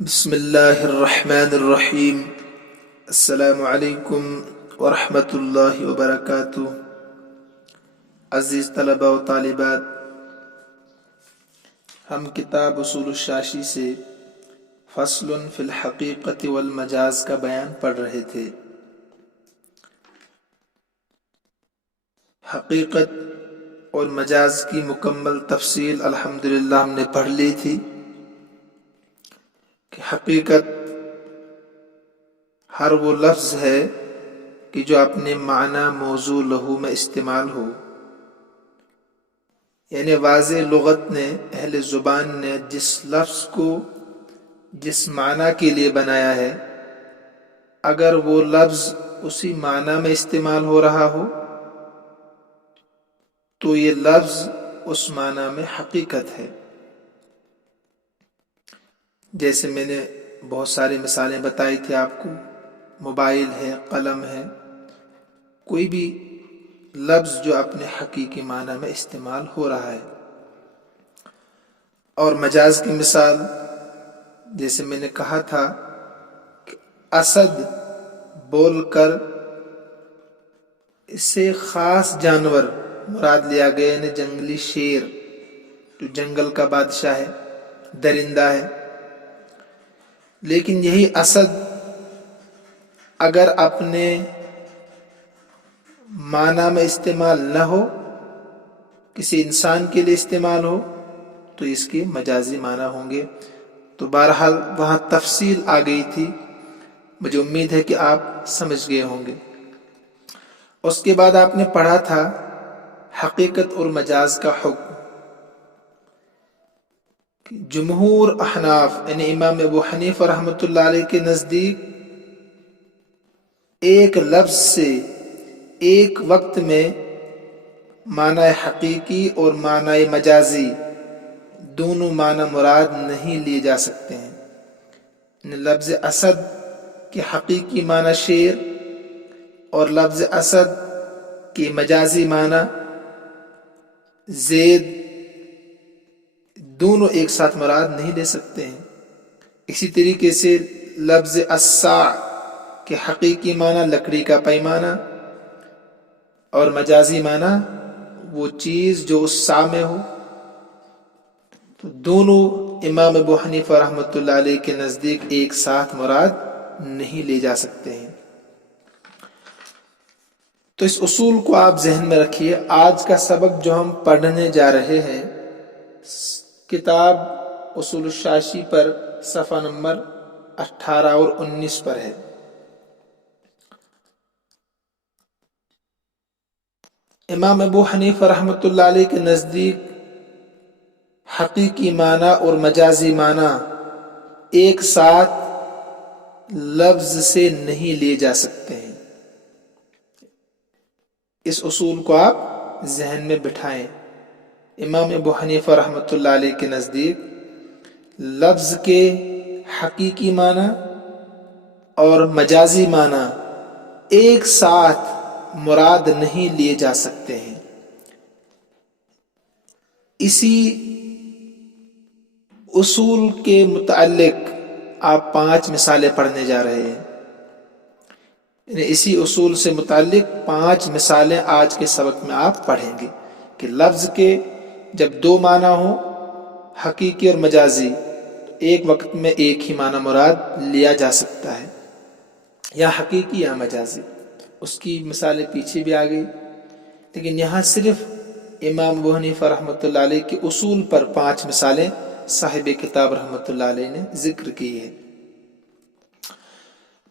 بسم اللہ الرحمن الرحیم۔ السلام علیکم ورحمۃ اللہ وبرکاتہ۔ عزیز طلباء و طالبات، ہم کتاب اصول الشاشی سے فصل فی الحقیقت والمجاز کا بیان پڑھ رہے تھے۔ حقیقت اور مجاز کی مکمل تفصیل الحمدللہ ہم نے پڑھ لی تھی کہ حقیقت ہر وہ لفظ ہے کہ جو اپنے معنی موضوع لہو میں استعمال ہو، یعنی واضح لغت نے، اہل زبان نے جس لفظ کو جس معنی کے لیے بنایا ہے، اگر وہ لفظ اسی معنی میں استعمال ہو رہا ہو تو یہ لفظ اس معنی میں حقیقت ہے۔ جیسے میں نے بہت ساری مثالیں بتائی تھی آپ کو، موبائل ہے، قلم ہے، کوئی بھی لفظ جو اپنے حقیقی معنی میں استعمال ہو رہا ہے۔ اور مجاز کی مثال جیسے میں نے کہا تھا کہ اسد بول کر اس سے خاص جانور مراد لیا گیا، یعنی جنگلی شیر جو جنگل کا بادشاہ ہے، درندہ ہے۔ لیکن یہی اسد اگر اپنے معنی میں استعمال نہ ہو، کسی انسان کے لیے استعمال ہو، تو اس کے مجازی معنی ہوں گے۔ تو بہرحال وہاں تفصیل آ گئی تھی، مجھے امید ہے کہ آپ سمجھ گئے ہوں گے۔ اس کے بعد آپ نے پڑھا تھا حقیقت اور مجاز کا حکم۔ جمہور احناف یعنی امام ابو حنیفہ رحمۃ اللہ علیہ کے نزدیک ایک لفظ سے ایک وقت میں معنی حقیقی اور معنی مجازی دونوں معنی مراد نہیں لیے جا سکتے ہیں۔ یعنی لفظ اسد کے حقیقی معنی شیر اور لفظ اسد کے مجازی معنی زید دونوں ایک ساتھ مراد نہیں لے سکتے ہیں۔ اسی طریقے سے لفظ الساع کے حقیقی معنی لکڑی کا پیمانہ اور مجازی معنی وہ چیز جو اس ساع میں ہو، تو دونوں امام ابو حنیفہ رحمۃ اللہ علیہ کے نزدیک ایک ساتھ مراد نہیں لے جا سکتے ہیں۔ تو اس اصول کو آپ ذہن میں رکھیے۔ آج کا سبق جو ہم پڑھنے جا رہے ہیں کتاب اصول الشاشی پر صفحہ نمبر 18 اور 19 پر ہے۔ امام ابو حنیفہ رحمۃ اللہ علیہ کے نزدیک حقیقی معنی اور مجازی معنی ایک ساتھ لفظ سے نہیں لیے جا سکتے ہیں۔ اس اصول کو آپ ذہن میں بٹھائیں۔ امام ابو حنیفہ رحمۃ اللہ علیہ کے نزدیک لفظ کے حقیقی معنی اور مجازی معنی ایک ساتھ مراد نہیں لیے جا سکتے ہیں۔ اسی اصول کے متعلق آپ 5 مثالیں پڑھنے جا رہے ہیں۔ یعنی اسی اصول سے متعلق 5 مثالیں آج کے سبق میں آپ پڑھیں گے کہ لفظ کے جب 2 معنی ہوں، حقیقی اور مجازی، تو ایک وقت میں ایک ہی معنی مراد لیا جا سکتا ہے، یا حقیقی یا مجازی۔ اس کی مثالیں پیچھے بھی آ گئی، لیکن یہاں صرف امام ابو حنیفہ رحمۃ اللہ علیہ کے اصول پر 5 مثالیں صاحب کتاب رحمۃ اللہ علیہ نے ذکر کی ہے۔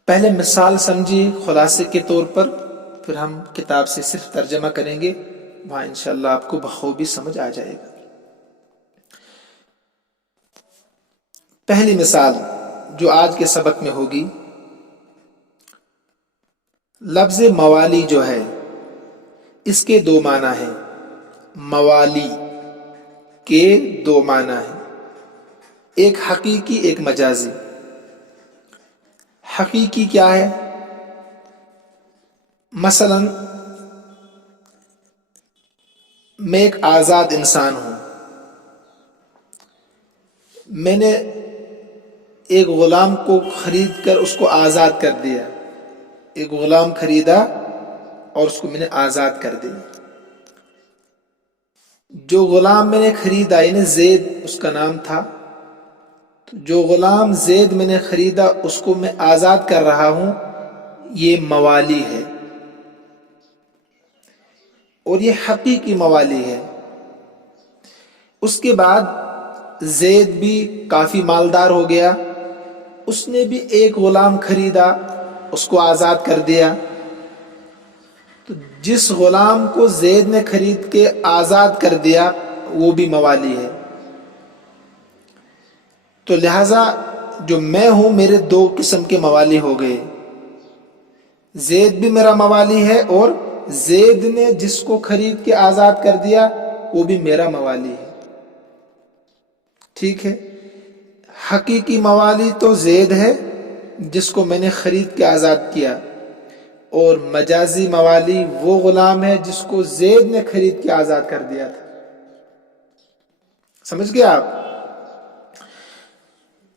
پہلے مثال سمجھیے خلاصے کے طور پر، پھر ہم کتاب سے صرف ترجمہ کریں گے، وہاں انشاءاللہ آپ کو بخوبی سمجھ آ جائے گا۔ پہلی مثال جو آج کے سبق میں ہوگی، لفظ موالی جو ہے اس کے 2 معنی ہیں۔ موالی کے 2 معنی ہیں، ایک حقیقی ایک مجازی۔ حقیقی کیا ہے؟ مثلا میں ایک آزاد انسان ہوں، میں نے ایک غلام کو خرید کر اس کو آزاد کر دیا، ایک غلام خریدا اور اس کو میں نے آزاد کر دیا۔ جو غلام میں نے خریدا، یعنی زید اس کا نام تھا، تو جو غلام زید میں نے خریدا اس کو میں آزاد کر رہا ہوں، یہ موالی ہے، اور یہ حقیقی موالی ہے۔ اس کے بعد زید بھی کافی مالدار ہو گیا، اس نے بھی ایک غلام خریدا، اس کو آزاد کر دیا۔ تو جس غلام کو زید نے خرید کے آزاد کر دیا وہ بھی موالی ہے۔ تو لہذا جو میں ہوں، میرے دو قسم کے موالی ہو گئے، زید بھی میرا موالی ہے اور زید نے جس کو خرید کے آزاد کر دیا وہ بھی میرا موالی ہے۔ ٹھیک ہے، حقیقی موالی تو زید ہے جس کو میں نے خرید کے آزاد کیا، اور مجازی موالی وہ غلام ہے جس کو زید نے خرید کے آزاد کر دیا تھا۔ سمجھ گئے آپ؟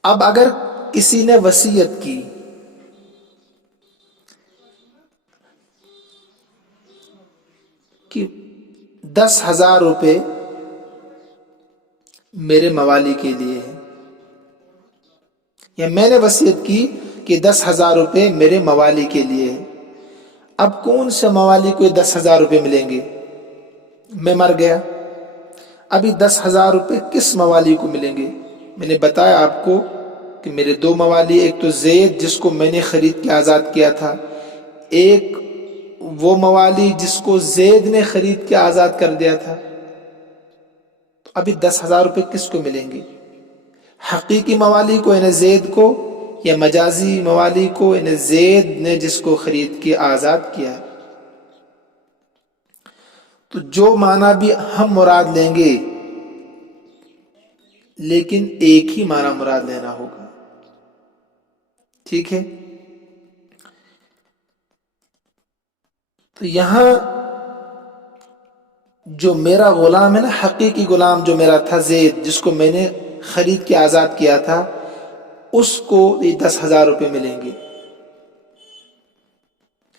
اب اگر کسی نے وصیت کی کہ 10,000 روپے میرے موالی کے لیے ہے، یا میں نے وصیت کی کہ 10,000 روپے میرے موالی کے لیے ہے، اب کون سے موالی کو 10,000 روپے ملیں گے؟ میں مر گیا، ابھی 10,000 روپے کس موالی کو ملیں گے؟ میں نے بتایا آپ کو کہ میرے دو موالی، ایک تو زید جس کو میں نے خرید کے آزاد کیا تھا، ایک وہ موالی جس کو زید نے خرید کے آزاد کر دیا تھا۔ تو ابھی 10,000 روپے کس کو ملیں گے؟ حقیقی موالی کو یعنی زید کو، یا مجازی موالی کو یعنی زید نے جس کو خرید کے آزاد کیا؟ تو جو معنی بھی ہم مراد لیں گے لیکن ایک ہی معنی مراد لینا ہوگا۔ ٹھیک ہے، تو یہاں جو میرا غلام ہے نا، حقیقی غلام جو میرا تھا زید جس کو میں نے خرید کے آزاد کیا تھا، اس کو یہ 10,000 روپے ملیں گے،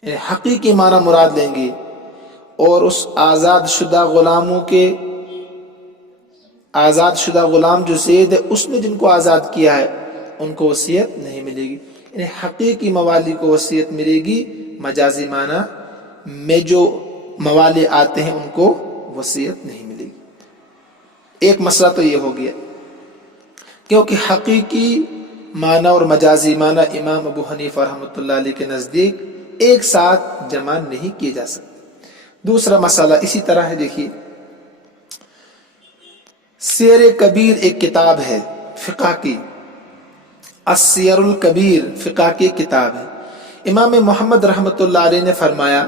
یعنی حقیقی معنی مراد لیں گے، اور اس آزاد شدہ غلاموں کے، آزاد شدہ غلام جو زید ہے اس نے جن کو آزاد کیا ہے ان کو وصیت نہیں ملے گی، یعنی حقیقی موالی کو وصیت ملے گی، مجازی معنی میں جو موالی آتے ہیں ان کو وصیت نہیں ملے گی۔ ایک مسئلہ تو یہ ہو گیا، کیونکہ حقیقی معنی اور مجازی معنی امام ابو حنیفہ رحمۃ اللہ علیہ کے نزدیک ایک ساتھ جمع نہیں کیے جا سکتے۔ دوسرا مسئلہ اسی طرح ہے، دیکھیے سیر کبیر ایک کتاب ہے فقہ کی، السیر الکبیر فقہ کی کتاب ہے۔ امام محمد رحمۃ اللہ علیہ نے فرمایا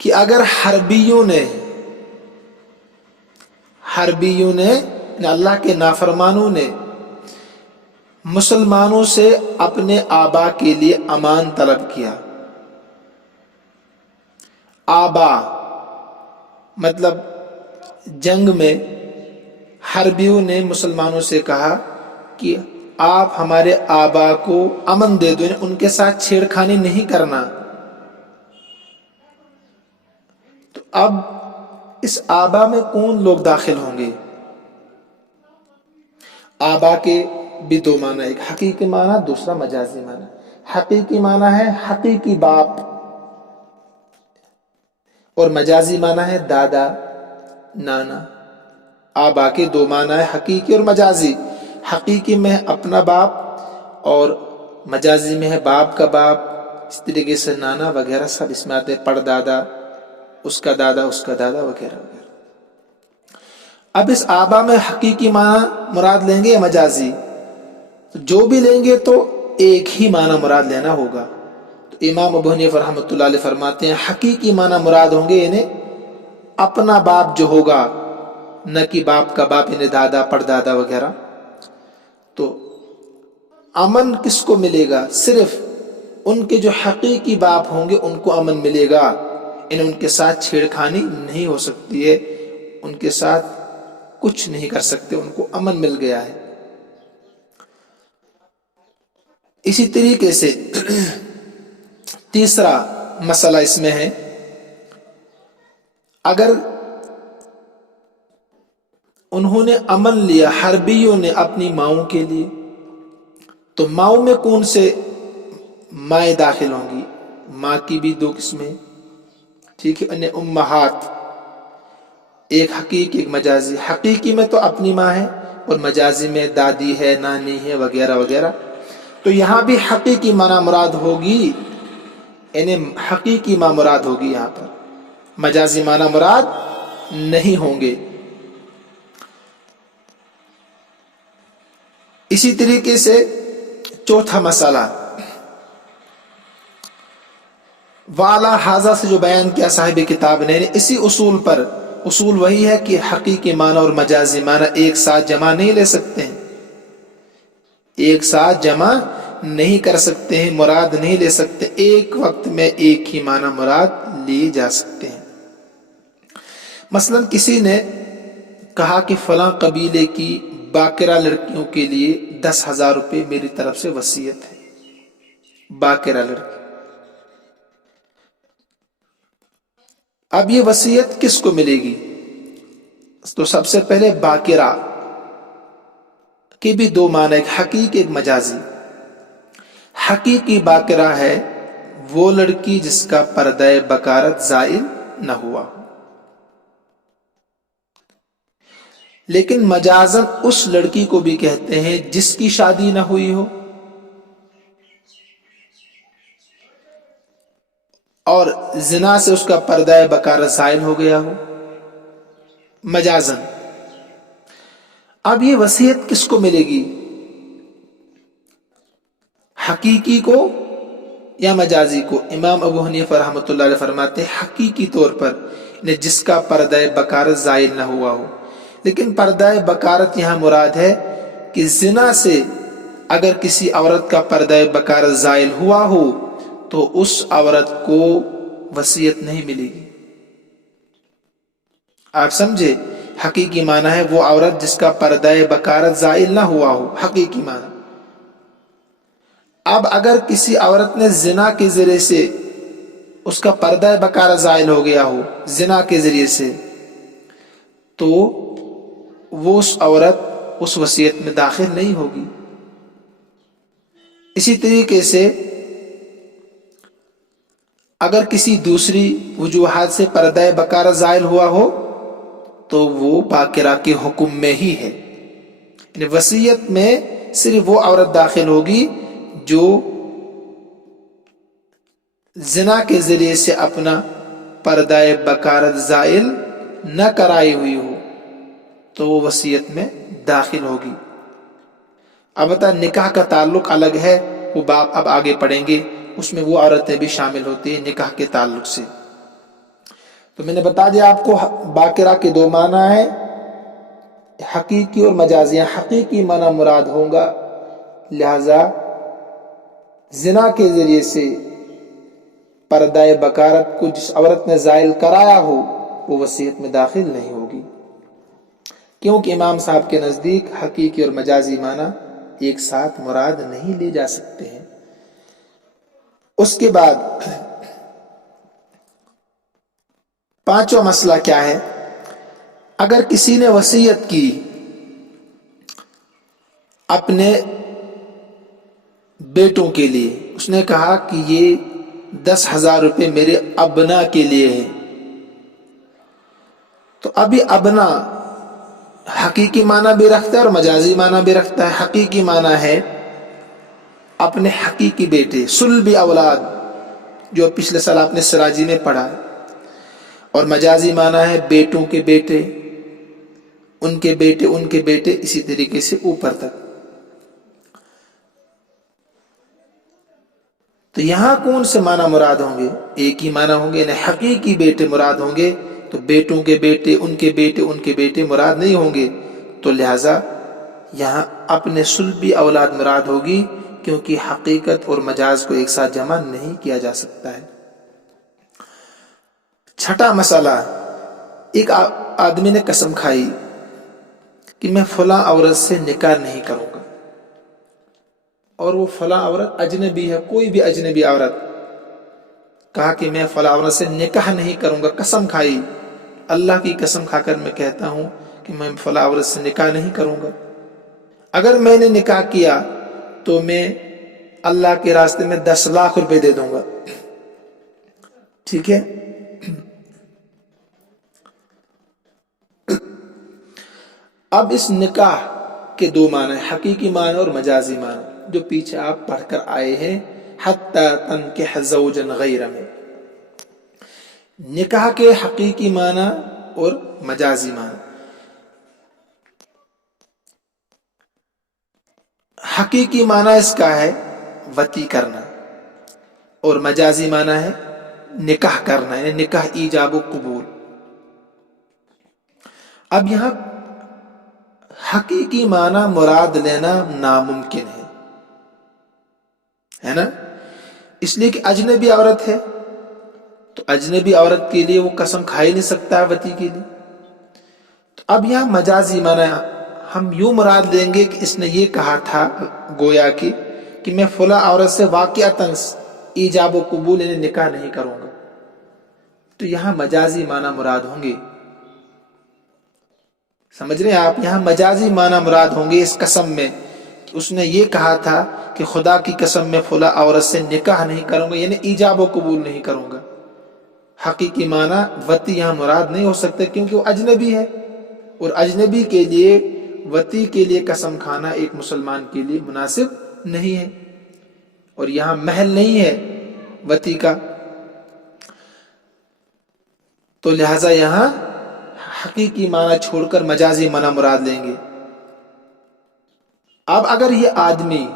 کہ اگر حربیوں نے یعنی اللہ کے نافرمانوں نے مسلمانوں سے اپنے آبا کے لیے امان طلب کیا، آبا مطلب جنگ میں حربیوں نے مسلمانوں سے کہا کہ آپ ہمارے آبا کو امن دے دو، یعنی ان کے ساتھ چھیڑخانی نہیں کرنا، تو اب اس آبا میں کون لوگ داخل ہوں گے؟ آبا کے بھی دو معنی، ایک حقیقی معنی، دوسرا مجازی معنی۔ حقیقی معنی ہے حقیقی باپ، اور مجازی معنی ہے دادا نانا۔ آبا کے دو معنی ہے حقیقی اور مجازی، حقیقی میں ہے اپنا باپ، اور مجازی میں ہے باپ کا باپ، اس طریقے سے نانا وغیرہ سب اس میں آتے ہیں، پڑ دادا، اس کا دادا، اس کا دادا وغیرہ وغیرہ۔ اب اس آبا میں حقیقی معنی مراد لیں گے یا مجازی؟ جو بھی لیں گے تو ایک ہی معنی مراد لینا ہوگا۔ تو امام ابو حنیفہ رحمۃ اللہ علیہ فرماتے ہیں حقیقی معنی مراد ہوں گے، یعنی اپنا باپ جو ہوگا، نہ کہ باپ کا باپ یعنی دادا پردادا وغیرہ۔ تو امن کس کو ملے گا؟ صرف ان کے جو حقیقی باپ ہوں گے ان کو امن ملے گا، ان کے ساتھ چھیڑخانی نہیں ہو سکتی ہے، ان کے ساتھ کچھ نہیں کر سکتے، ان کو امن مل گیا ہے۔ اسی طریقے سے تیسرا مسئلہ اس میں ہے، اگر انہوں نے عمل لیا حربیوں نے اپنی ماؤں کے لیے، تو ماؤں میں کون سے مائیں داخل ہوں گی؟ ماں کی بھی دو قسمیں، ٹھیک ہے، انہیں امہات، ایک حقیقی ایک مجازی۔ حقیقی میں تو اپنی ماں ہے، اور مجازی میں دادی ہے، نانی ہے، وغیرہ وغیرہ۔ تو یہاں بھی حقیقی معنی مراد ہوگی، انہیں حقیقی ماں مراد ہوگی، یہاں پر مجازی معنی مراد نہیں ہوں گے۔ اسی طریقے سے چوتھا مسئلہ والا حاضہ سے جو بیان کیا صاحب کتاب نے، اسی اصول پر، اصول وہی ہے کہ حقیقی معنی اور مجازی معنی ایک ساتھ جمع نہیں لے سکتے ہیں، ایک ساتھ جمع نہیں کر سکتے ہیں، مراد نہیں لے سکتے، ایک وقت میں ایک ہی معنی مراد لیے جا سکتے ہیں۔ مثلا کسی نے کہا کہ فلاں قبیلے کی باقرہ لڑکیوں کے لیے 10,000 روپے میری طرف سے وصیت ہے، باقرہ لڑکی۔ اب یہ وصیت کس کو ملے گی؟ تو سب سے پہلے باقرہ کے بھی دو معنی، ایک حقیقی ایک مجازی۔ حقیقی باقرہ ہے وہ لڑکی جس کا پردہ بکارت زائل نہ ہوا، لیکن مجازن اس لڑکی کو بھی کہتے ہیں جس کی شادی نہ ہوئی ہو اور زنا سے اس کا پردہ بکارت زائل ہو گیا ہو، مجازن۔ اب یہ وصیت کس کو ملے گی؟ حقیقی کو یا مجازی کو؟ امام ابو حنیفہ رحمۃ اللہ علیہ فرماتے ہیں حقیقی طور پر جس کا پردہ بکارت زائل نہ ہوا ہو، لیکن پردہ بکارت یہاں مراد ہے کہ زنا سے اگر کسی عورت کا پردہ بکارت زائل ہوا ہو تو اس عورت کو وصیت نہیں ملے گی۔ آپ سمجھے؟ حقیقی معنی ہے وہ عورت جس کا پردہ بکارت زائل نہ ہوا ہو، حقیقی معنی۔ اب اگر کسی عورت نے زنا کے ذریعے سے اس کا پردہ بکارت زائل ہو گیا ہو، زنا کے ذریعے سے، تو وہ اس عورت اس وصیت میں داخل نہیں ہوگی۔ اسی طریقے سے اگر کسی دوسری وجوہات سے پردہ بکارت زائل ہوا ہو تو وہ باقرہ کے حکم میں ہی ہے، یعنی وصیت میں صرف وہ عورت داخل ہوگی جو زنا کے ذریعے سے اپنا پردہ بکارت زائل نہ کرائی ہوئی ہو، تو وہ وصیت میں داخل ہوگی۔ البتہ نکاح کا تعلق الگ ہے، وہ باب اب آگے پڑھیں گے، اس میں وہ عورتیں بھی شامل ہوتی ہیں نکاح کے تعلق سے۔ تو میں نے بتا دیا آپ کو باقرہ کے دو معنی ہیں، حقیقی اور مجازی۔ حقیقی معنی مراد ہوگا، لہذا زنا کے ذریعے سے پردہ بکارت کو جس عورت نے زائل کرایا ہو وہ وصیت میں داخل نہیں ہوگی، کیونکہ امام صاحب کے نزدیک حقیقی اور مجازی معنی ایک ساتھ مراد نہیں لے جا سکتے ہیں۔ اس کے بعد پانچواں مسئلہ کیا ہے؟ اگر کسی نے وصیت کی اپنے بیٹوں کے لیے، اس نے کہا کہ یہ 10,000 روپے میرے ابنا کے لیے ہے، تو ابھی ابنا حقیقی معنی بھی رکھتا ہے اور مجازی معنی بھی رکھتا ہے۔ حقیقی معنی ہے اپنے حقیقی بیٹے، صلبی اولاد، جو پچھلے سال آپ نے سراجی میں پڑھا ہے، اور مجازی معنی ہے بیٹوں کے بیٹے، ان کے بیٹے، ان کے بیٹے، اسی طریقے سے اوپر تک۔ تو یہاں کون سے معنی مراد ہوں گے؟ ایک ہی معنی ہوں گے، یعنی حقیقی بیٹے مراد ہوں گے، تو بیٹوں کے بیٹے، ان کے بیٹے، ان کے بیٹے مراد نہیں ہوں گے، تو لہٰذا یہاں اپنے صلبی اولاد مراد ہوگی، کیونکہ حقیقت اور مجاز کو ایک ساتھ جمع نہیں کیا جا سکتا ہے۔ چھٹا مسئلہ، ایک آدمی نے قسم کھائی کہ میں فلاں عورت سے نکاح نہیں کروں گا، اور وہ فلاں عورت اجنبی ہے، کوئی بھی اجنبی عورت، کہا کہ میں فلاں عورت سے نکاح نہیں کروں گا، قسم کھائی، اللہ کی قسم کھا کر میں کہتا ہوں کہ میں فلاں عورت سے نکاح نہیں کروں گا، اگر میں نے نکاح کیا تو میں اللہ کے راستے میں 10 لاکھ روپے دے دوں گا، ٹھیک ہے۔ اب اس نکاح کے 2 معنی، حقیقی معنی اور مجازی معنی، جو پیچھے آپ پڑھ کر آئے ہیں، حتی تنکح زوجا غیر میں، نکاح کے حقیقی معنی اور مجازی معنی۔ حقیقی معنی اس کا ہے وطی کرنا، اور مجازی معنی ہے نکاح کرنا، یعنی نکاح ایجاب و قبول۔ اب یہاں حقیقی معنی مراد لینا ناممکن ہے نا، اس لیے کہ اجنبی عورت ہے، تو اجنبی عورت کے لیے وہ قسم کھا ہی نہیں سکتا وطی کے لیے۔ تو اب یہاں مجازی معنی ہم یوں مراد لیں گے کہ اس نے یہ کہا تھا گویا کہ میں فلاں عورت سے واقعتاً ایجاب و قبول یعنی نکاح نہیں کروں گا، تو یہاں مجازی معنی مراد ہوں گے، سمجھ رہے ہیں آپ، یہاں مجازی معنی مراد ہوں گے اس قسم میں کہ اس نے یہ کہا تھا کہ خدا کی قسم میں فلاں عورت سے نکاح نہیں کروں گا، یعنی ایجاب و قبول نہیں کروں گا۔ حقیقی معنی وطی یہاں مراد نہیں ہو سکتا، کیونکہ وہ اجنبی ہے، اور اجنبی کے لیے وطی کے لیے قسم کھانا ایک مسلمان کے لیے مناسب نہیں ہے، اور یہاں محل نہیں ہے وطی کا، تو لہذا یہاں حقیقی معنی چھوڑ کر مجازی معنی مراد لیں گے۔ اب اگر یہ آدمی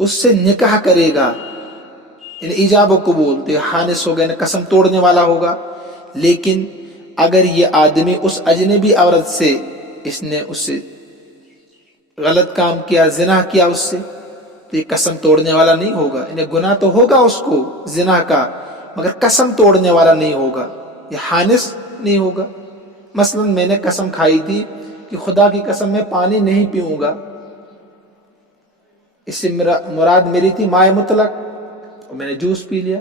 اس سے نکاح کرے گا یعنی ایجاب و قبول، تو یہ خانس ہوگا، یعنی قسم توڑنے والا ہوگا، لیکن اگر یہ آدمی اس اجنبی عورت سے اس نے اس سے غلط کام کیا، زنا کیا اس سے، تو یہ قسم توڑنے والا نہیں ہوگا، یعنی گناہ تو ہوگا اس کو زنا کا، مگر قسم توڑنے والا نہیں ہوگا، یہ خانس نہیں ہوگا۔ مثلا میں نے قسم کھائی تھی کہ خدا کی قسم میں پانی نہیں پیوں گا، اس سے مراد میری تھی مائع مطلق، اور میں نے جوس پی لیا،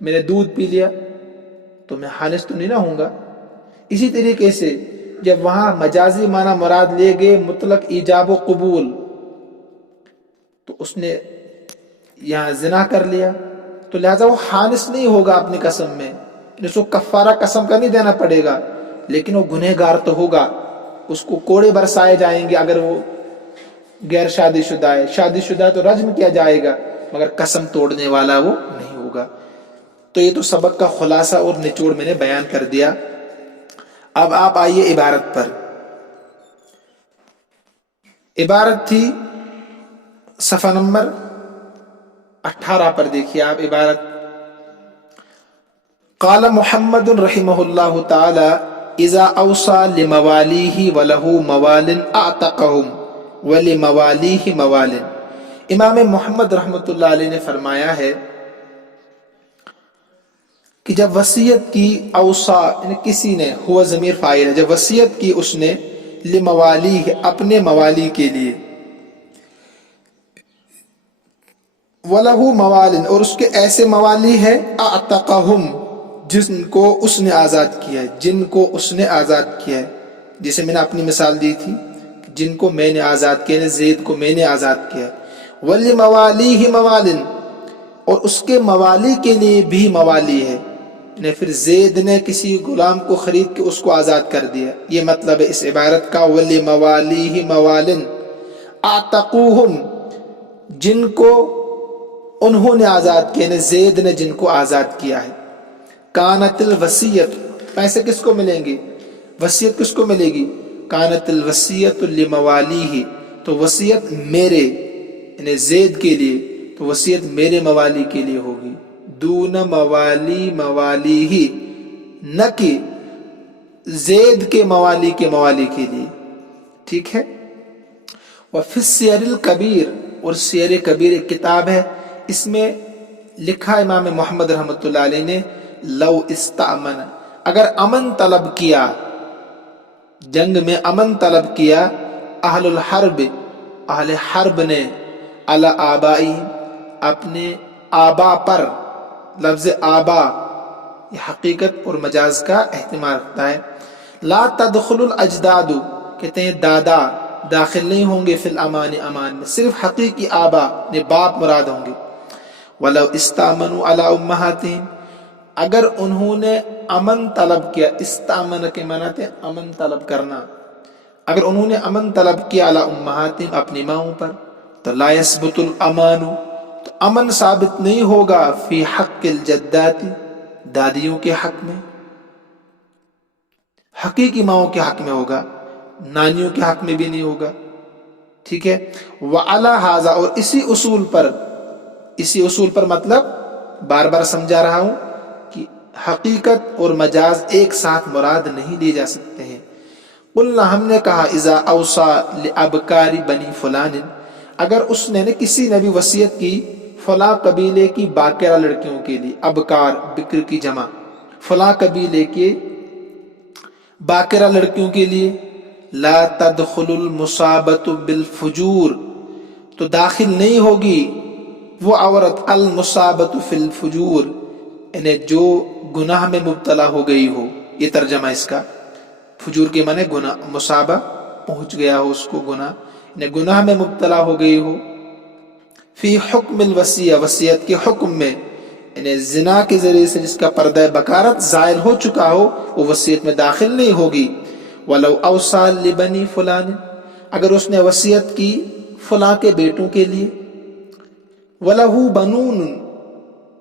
میں نے دودھ پی لیا، تو میں خانس تو نہیں نہ ہوں گا۔ اسی طریقے سے جب وہاں مجازی معنی مراد لے گئے مطلق ایجاب و قبول، تو اس نے یہاں زنا کر لیا، تو لہذا وہ خانس نہیں ہوگا اپنی قسم میں، اس کو کفارہ قسم کا نہیں دینا پڑے گا، لیکن وہ گنہگار تو ہوگا، اس کو کوڑے برسائے جائیں گے اگر وہ غیر شادی شدہ ہے، شادی شدہ تو رجم کیا جائے گا، مگر قسم توڑنے والا وہ نہیں ہوگا۔ تو یہ تو سبق کا خلاصہ اور نچوڑ میں نے بیان کر دیا۔ اب آپ آئیے عبارت پر۔ عبارت تھی صفحہ نمبر 18 پر، دیکھیے آپ عبارت، قال محمد رحمہ اللہ تعالی اذا اوصى لموالیہ وله موال اعتقهم ولموالیہ موال۔ امام محمد رحمۃ اللہ علیہ نے فرمایا ہے کہ جب وصیت کی، اوصا یعنی کسی نے، ہوا ضمیر فاعل ہے، جب وصیت کی اس نے لموالیہ اپنے موالی کے لیے، وَلَهُ موالن اور اس کے ایسے موالی ہے، اعتقہم جن کو اس نے آزاد کیا ہے، جن کو اس نے آزاد کیا ہے، جسے میں نے اپنی مثال دی تھی، جن کو میں نے آزاد کیا ہے، زید کو میں نے آزاد کیا ہے، وَلِمَوَالِيهِ موالن اور اس کے موالی کے لیے بھی موالی ہے، نے پھر زید نے کسی غلام کو خرید کے اس کو آزاد کر دیا، یہ مطلب ہے اس عبارت کا، وَلِمَوَالِيهِ موالن اعتقوہم جن کو انہوں نے آزاد کیا، یعنی زید نے جن کو آزاد کیا ہے۔ کانت الوصیت، پیسے کس کو ملیں گے، وصیت کس کو ملے گی، کانت الوصیت لموالیہ تو وصیت میرے یعنی زید کے لیے، تو وصیت میرے موالی کے لیے ہوگی، دون موالی موالیہ نہ کہ زید کے موالی کے لیے، ٹھیک ہے۔ وفی السیر الکبیر اور سیر کبیر ایک کتاب ہے، اس میں لکھا امام محمد رحمۃ اللہ علیہ نے، لو استامن اگر امن طلب کیا، جنگ میں امن طلب کیا، اہل الحرب اہل حرب نے علی آبائی اپنے آبا پر، لفظ آبا یہ حقیقت اور مجاز کا احتمال رکھتا ہے. لا تدخل الاجداد کہتے ہیں دادا داخل نہیں ہوں گے فی الامان امان میں، صرف حقیقی آبا نے باپ مراد ہوں گے. ولو استامنوا علی امہاتہم اگر انہوں نے امن طلب کیا، استامن کے معنی تھے امن طلب کرنا، اگر انہوں نے امن طلب کیا علی امہاتہم اپنی ماؤں پر، تو لا یثبت الامان تو امن ثابت نہیں ہوگا فی حق الجدات دادیوں کے حق میں، حقیقی ماؤں کے حق میں ہوگا، نانیوں کے حق میں بھی نہیں ہوگا. ٹھیک ہے. وعلی ھذا اور اسی اصول پر مطلب بار بار سمجھا رہا ہوں کہ حقیقت اور مجاز ایک ساتھ مراد نہیں لیے جا سکتے ہیں. قلنا ہم نے کہا اذا اوصى لابکار بنی فلان اگر اس نے کسی نے بھی وصیت کی فلاں قبیلے کی باکرہ لڑکیوں کے لیے، ابکار بکر کی جمع، فلاں قبیلے کے باکرہ لڑکیوں کے لیے، لا تدخل المصابۃ بالفجور تو داخل نہیں ہوگی وہ عورت المصابۃ فی الفجور یعنی جو گناہ میں مبتلا ہو گئی ہو. یہ ترجمہ اس کا، فجور کے معنی گناہ، مصابہ پہنچ گیا ہو اس کو گناہ، یعنی گناہ میں مبتلا ہو گئی ہو. فی حکم الوصیہ وصیت کے حکم میں، یعنی زنا کے ذریعے سے جس کا پردہ بکارت زائل ہو چکا ہو وہ وصیت میں داخل نہیں ہوگی. ولو اوصى لبنی فلان اگر اس نے وصیت کی فلاں کے بیٹوں کے لیے، وَلَهُ بَنُونَ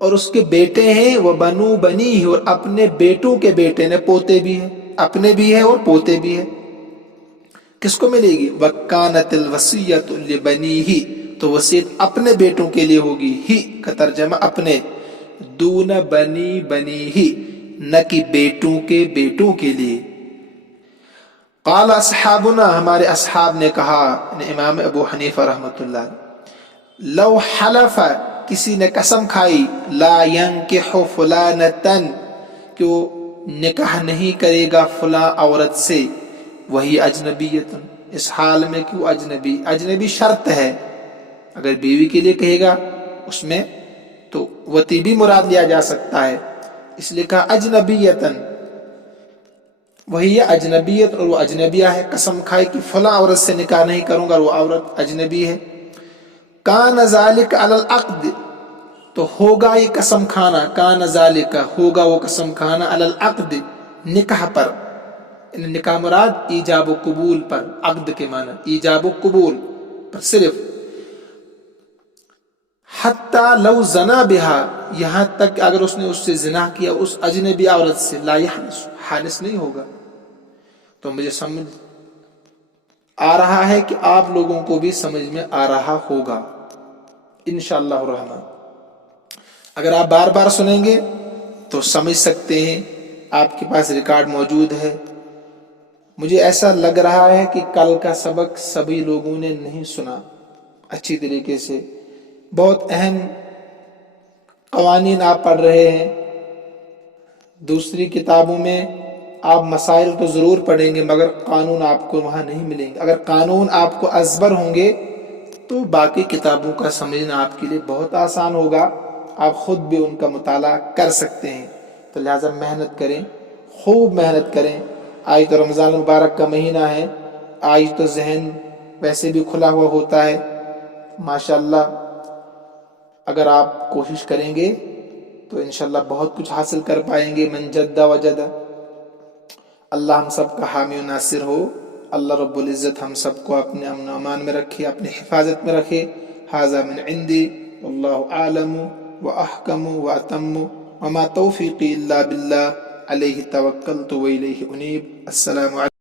اور اس کے بیٹے ہیں، وَبَنُو بَنِيهِ اور اپنے بیٹوں کے بیٹے نے، پوتے بھی ہیں، اپنے بھی ہیں اور پوتے بھی ہیں، کس کو ملے گی؟ وَكَانَتِ الْوَصِيَّةُ لِبَنِيهِ تو وصیت اپنے بیٹوں کے لیے ہوگی، ہی کا ترجمہ اپنے، دون بنی بنیہ نہ کہ بیٹوں کے بیٹوں کے لیے. قال اصحابنا ہمارے اصحاب نے کہا، امام ابو حنیفہ رحمۃ اللہ، لو حلف کسی نے قسم کھائی، لا ينکح فلانتن کہ وہ نکاح نہیں کرے گا فلاں عورت سے، وہی اجنبیت اس حال میں کہ وہ اجنبی شرط ہے، اگر بیوی کے لیے کہے گا اس میں تو وتی بھی مراد لیا جا سکتا ہے، اس لیے کہا اجنبیتن، وہی اجنبیت اور وہ اجنبیہ ہے. قسم کھائی کہ فلاں عورت سے نکاح نہیں کروں گا اور وہ عورت اجنبی ہے. کان ذالک علی العقد تو ہوگا یہ قسم کھانا، کان ذالک ہوگا وہ قسم کھانا علی العقد نکاح پر، نکاح مراد ایجاب و قبول پر، عقد کے معنی ایجاب و قبول پر صرف. حتی لو زنا بہا یہاں تک اگر اس نے اس سے زنا کیا اس اجنبی عورت سے، لا یحنس حانس نہیں ہوگا. تو مجھے سمجھ آ رہا ہے کہ آپ لوگوں کو بھی سمجھ میں آ رہا ہوگا انشاءاللہ الرحمن. اگر آپ بار بار سنیں گے تو سمجھ سکتے ہیں، آپ کے پاس ریکارڈ موجود ہے. مجھے ایسا لگ رہا ہے کہ کل کا سبق سبھی لوگوں نے نہیں سنا اچھی طریقے سے. بہت اہم قوانین آپ پڑھ رہے ہیں، دوسری کتابوں میں آپ مسائل تو ضرور پڑھیں گے مگر قانون آپ کو وہاں نہیں ملیں گے. اگر قانون آپ کو ازبر ہوں گے تو باقی کتابوں کا سمجھنا آپ کے لیے بہت آسان ہوگا، آپ خود بھی ان کا مطالعہ کر سکتے ہیں. تو لہٰذا محنت کریں، خوب محنت کریں. آج تو رمضان المبارک کا مہینہ ہے، آج تو ذہن ویسے بھی کھلا ہوا ہوتا ہے ماشاءاللہ. اگر آپ کوشش کریں گے تو انشاءاللہ بہت کچھ حاصل کر پائیں گے. من جد وجد. اللہ ہم سب کا حامی و ناصر ہو. اللہ رب العزت ہم سب کو اپنے امن و امان میں رکھے، اپنی حفاظت میں رکھے. ھذا من عندی واللہ اعلم واحکم واتم وما توفیقی الا باللہ علیہ توکلت والیہ انیب. السلام علیکم.